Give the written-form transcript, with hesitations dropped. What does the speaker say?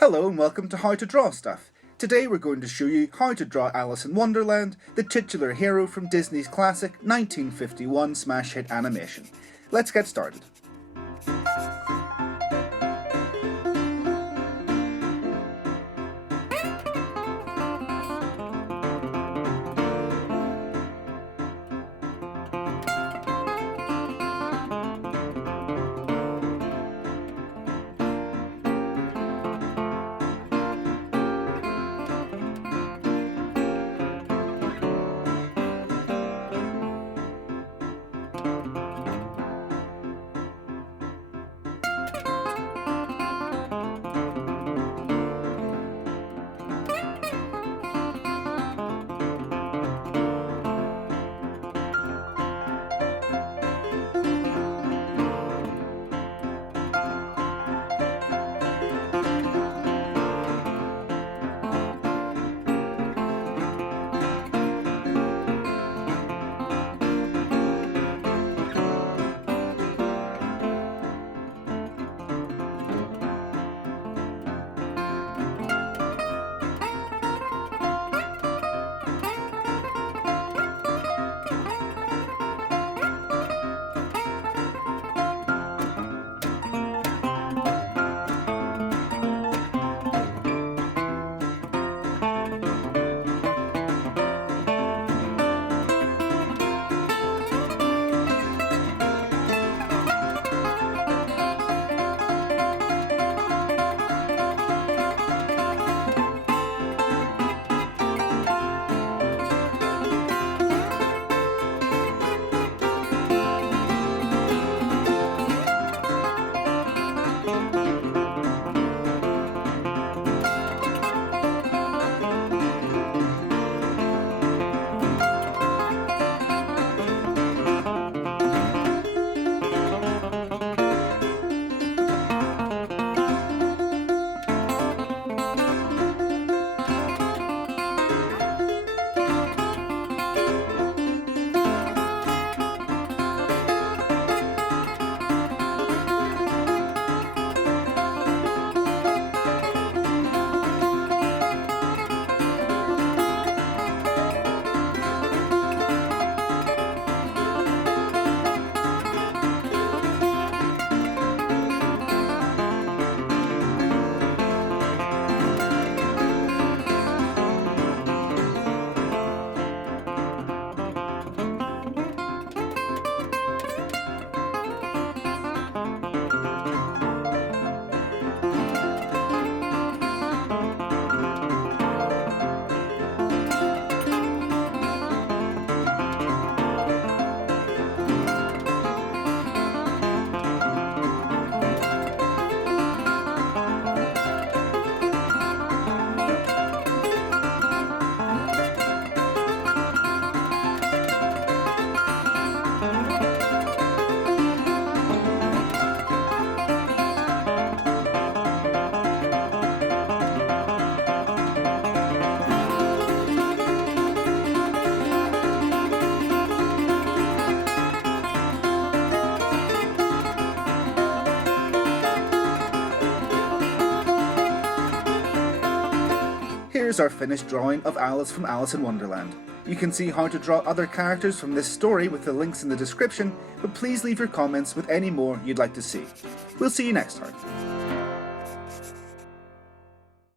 Hello and welcome to How to Draw Stuff. Today we're going to show you how to draw Alice in Wonderland, the titular hero from Disney's classic 1951 smash hit animation. Let's get started. Here's our finished drawing of Alice from Alice in Wonderland. You can see how to draw other characters from this story with the links in the description, but please leave your comments with any more you'd like to see. We'll see you next time.